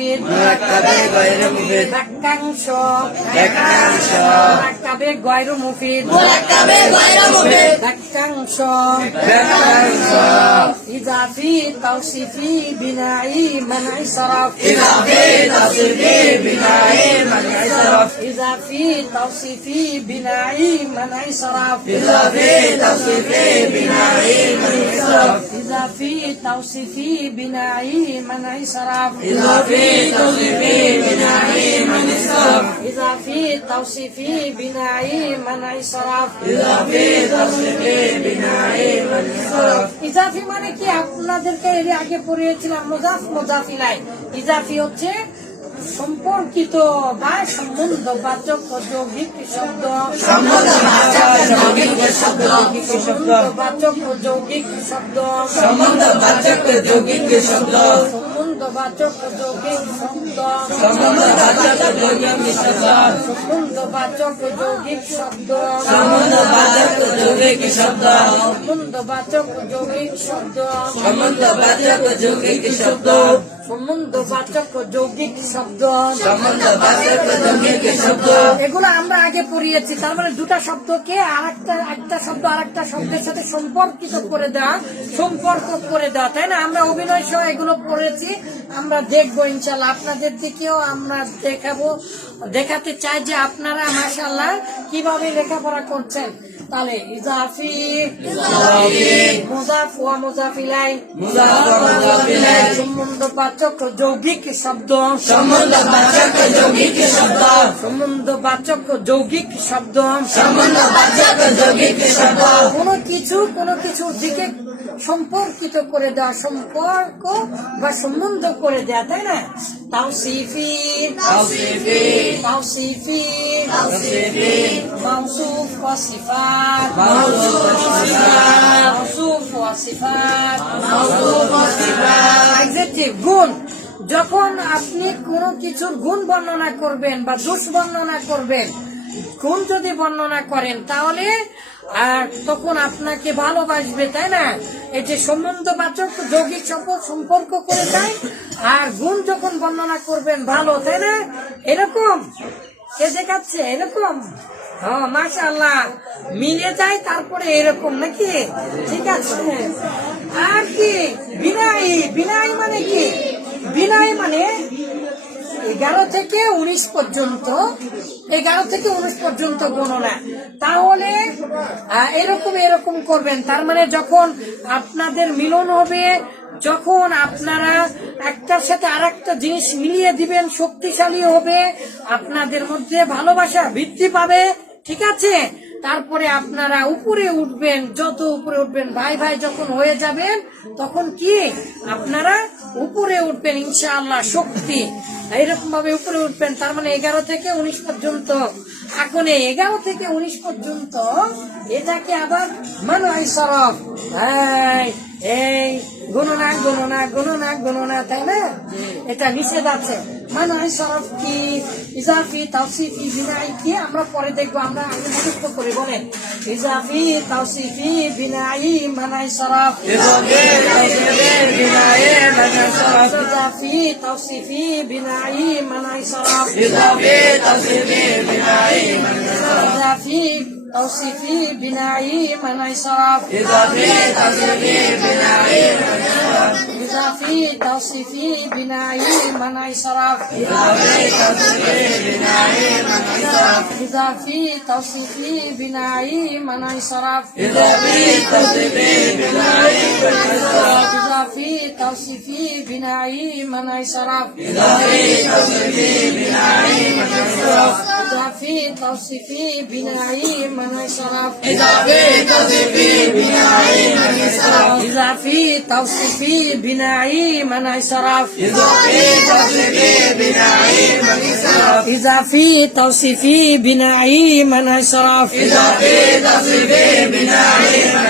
মুফিদ মাক্তাবে গায়রু মুফিদ। বাক্যাংশ বাক্যাংশ মাক্তাবে গায়রু মুফিদ। মাক্তাবে গায়রু মুফিদ। বাক্যাংশ বাক্যাংশ إذا في توصيفي بناعي منع صرف إذا في توصيفي انصرف إذا في توصيفي بنعيم انعصرف إذا في توصيفي بنعيم انعصرف إذا في توصيفي بنعيم انعصرف إذا في توصيفي بنعيم انعصرف إذا في توصيفي بنعيم انعصرف إذا في توصيفي بنعيم انعصرف إذا في মানে কি আপনাদেরকে এর আগে পড়িয়েছিলাম মুজাফ মুজাফ ইলাই ইজাফি হচ্ছে সম্পর্কিত বা সম্বন্ধ বাচক যৌগিক শব্দ শব্দ বাচক যৌগিক শব্দ সম্বন্ধ বাচক যৌগিক শব্দ সম্বন্ধ বাচক যৌগিক শব্দ সম্বন্ধ বাচক যৌগিক শব্দ সম্বন্ধ বাচক যৌগিক শব্দ সম্বন্ধ বাচক যৌগিক শব্দ সম্বন্ধ বাচক যৌগিক শব্দ সম্বন্ধ বাচক যৌগিক শব্দ সম্বন্ধবাচক যৌগিক শব্দ। সম্বন্ধবাচক যৌগিক শব্দ। এগুলো আমরা আগে পড়িয়েছি তার মানে দুটা শব্দকে আরেকটা একটা শব্দ আরেকটা শব্দের সাথে সম্পর্কিত করে দেওয়া সম্পর্ক করে দেওয়া তাই না? আমরা অভিনয় সহ এগুলো পড়েছি আমরা দেখব ইনশাল্লাহ আপনাদের দিকেও আমরা দেখাবো। দেখাতে চাই যে আপনারা মাসাল্লাহ কীভাবে লেখাপড়া করছেন। তাহলে ইজাফি মুজাফ ওয়া মুজাফিলাই মুজাফিলাই। সম্বন্ধবাচক যৌগিক শব্দ। যৌগিক শব্দ। সম্বন্ধবাচক যৌগিক শব্দ। সম্বন্ধবাচক যৌগিক শব্দ। কোনো কিছু কোনো কিছুর দিকে সম্পর্কিত করে দেওয়া সম্পর্ক বা সম্বন্ধ করে দেওয়া তাই না? তাও সিফি তাও সিফি গুণ। যখন আপনি কোন কিছুর গুণ বর্ণনা করবেন বা দুষ বর্ণনা করবেন, গুণ যদি বর্ণনা করেন, তাহলে আর তখন আপনাকে ভালোবাসবে, তাই না? এই যে সম্বন্ধবাচক যৌগিক সম্পর্ক করে দেয় আর গুণ যখন বর্ণনা করবেন, ভালো, তাই না? এরকম? কে দেখাচ্ছে? এরকম? হ্যাঁ মাশাল্লাহ মিলে যায়, তারপরে এরকম নাকি? ঠিক আছে। আর কি? বিনাই বিনাই মানে কি? বিনাই মানে এগারো থেকে উনিশ পর্যন্ত, এগারো থেকে উনিশ পর্যন্ত গণনা। তাহলে এরকম এরকম করবেন। তার মানে যখন আপনাদের মিলন হবে, যখন আপনারা একটার সাথে আর একটা জিনিস মিলিয়ে দিবেন, শক্তিশালী হবে, আপনাদের মধ্যে ভালোবাসা বৃদ্ধি পাবে, ঠিক আছে? তারপরে আপনারা উপরে উঠবেন, যত উপরে উঠবেন, ভাই ভাই যখন হয়ে যাবেন, তখন কি? আপনারা উপরে উঠবেন, ইনশাআল্লাহ, শক্তি। এইরকম ভাবে উপরে উঠবেন, তার মানে এগারো থেকে উনিশ পর্যন্ত। এখন এগারো থেকে উনিশ পর্যন্ত এটাকে আবার মানুষ সরফ। এই এই গণনা গণনা গণনা গণনা তাই না? এটা নিষেধ আছে। মানায় সরফ কি ইজাফি তাওসিফি বিনাই কি আমরা পরে দেখব আমরা আগে মুখস্থ করে বলেন। ইজাফি তাওসিফি বিনাই মানায় সরফ ইজাফি তাওসিফি বিনাই মানায় সরফ ইজাফি তাওসিফি বিনাই মানায় সরফ ইজাফি أوصفي بنعيم وإسراف إذا في أوصفي بنعيم وإسراف إذا في أوصفي بنعيم وإسراف إذا في أوصفي بنعيم وإسراف إذا في أوصفي بنعيم وإسراف إذا في أوصفي بنعيم وإسراف إذا في أوصفي بنعيم وإسراف إذا في أوصفي بنعيم وإسراف في تصفي بنعيم من شرف. إذا في تصفي بنعيم من شرف. إذا في تصفي بنعيم من شرف. إذا في تصفي بنعيم من شرف. إذا في تصفي بنعيم من شرف. إذا في تصفي بنعيم من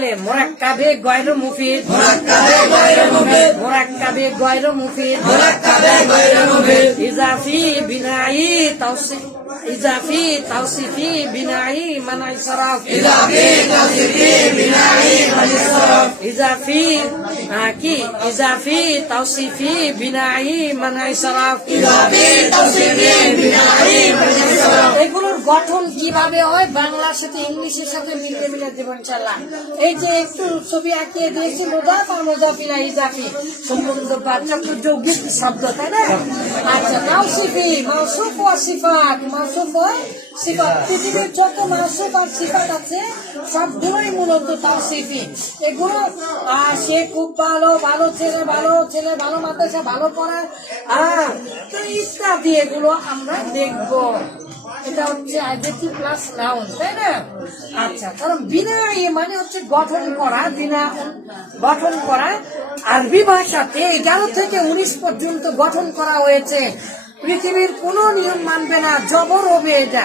বলে মোরাক্কাবে গয়র মুফিদ। মোরাক্কাবে গয়র মুফিদ। মোরাক্কাবে গয়র মুফিদ। মোরাক্কাবে গয়র মুফিদ। ইজাফি বিনাই তাওসিফ ইজাফি তাওসিফি বিনাই মান ইসরাফ ইজাফি তাওসিফি বিনাই মান ইসরাফ ইজাফি কি? ইজাফি তাওসিফি বিনাই মান ইসরাফ ইজাফি তাওসিফি বিনাই মানাই ইসরাফ এগুলো গঠন কীভাবে হয় বাংলার সাথে ইংলিশের সাথে মিলিয়ে মিলে দেবো ইনশাল্লাহ এই যে একটু ছবি আঁকিয়ে দিয়েছি মোজাফ আর মোজাফিলা ইজাফি সম্বন্ধ বাচ্চা তো যৌগিক শব্দ তাই না? আচ্ছা তাওসিফি মাউসুফ ও সিফাত। মাউসুফ ও সিফাত। পৃথিবীর যত মাউসুফ আর সিফাত আছে সবগুলোই মূলত তাওসিফি। এগুলো আর সে খুব ভালো ভালো ছেলে ভালো ছেলে ভালো মাদ্রাসা ভালো পড়ায় আহ, তো ইত্যাদি এগুলো আমরা দেখব। এটা হচ্ছে অ্যাডজেক্টিভ প্লাস নাউন তাই না? আচ্ছা কারণ বিনা এ মানে হচ্ছে গঠন করা, বিনা গঠন করা। আরবি ভাষাতে এগারো থেকে উনিশ পর্যন্ত গঠন করা হয়েছে। পৃথিবীর কোনো নিয়ম মানবে না, জবর হবে এটা।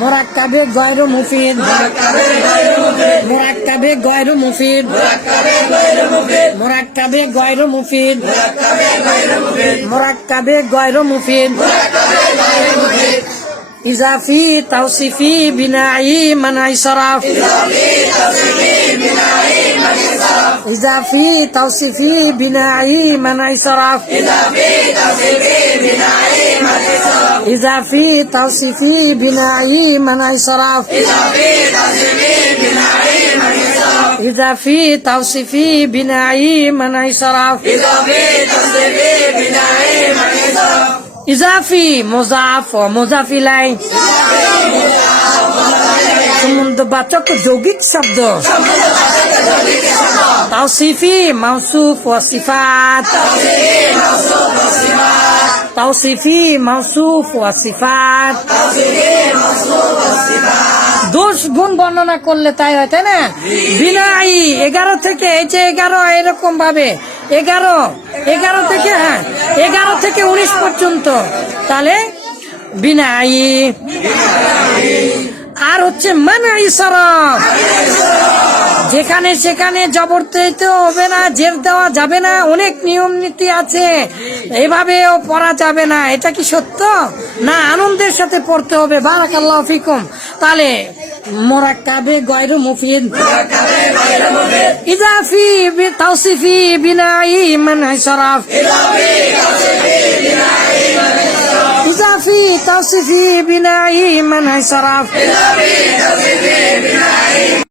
মোরাক্কাবে গয়র মুফিদ مركب غير مفيد মোরাক্কাবে গয়র মুফিদ مركب غير مفيد মোরাক্কাবে গয়র মুফিদ مركب غير مفيد মোরাক্কাবে গয়র মুফিদ مركب غير مفيد ইজাফি তাওসিফি বিনাই মানাই সরাফ إضافي توصيفي بنائي منع صرف ইজাফি তাওসিফি বিনাই মানাই সরাফ إضافي توصيفي بنائي منع صرف ইজাফি তাওসিফি বিনাই মানাই সরাফ إضافي توصيفي بنائي منع صرف ইজাফি মোজাফ ও মোজাফিলাই সম্বন্ধবাচক যৌগিক শব্দ তাওসিফি মাউসুফ ও সিফাত মাউসুফ ও সিফাত দোষ গুণ বর্ণনা করলে তাই হয়, তাই না? বিনাই, এগারো থেকে, এই যে এগারো, এরকম ভাবে। এগারো এগারো থেকে হ্যাঁ এগারো থেকে উনিশ পর্যন্ত। তাহলে, বিনাই। আর হচ্ছে মানাই সরফ যেখানে সেখানে জবরদস্তি হবে না জের দেওয়া যাবে না, অনেক নিয়ম নীতি আছে। এভাবেও পড়া যাবে না, এটা কি সত্য? না, আনন্দের সাথে পড়তে হবে, বারাকাল্লাহ ফিকুম। তাহলে মোরাক্কাবে গয়রু মুফিদ। ইজাফি তাওসিফি বিনাই মানাই সরফ ইজাফি তাওসিফি বিনাই মানাই সরফ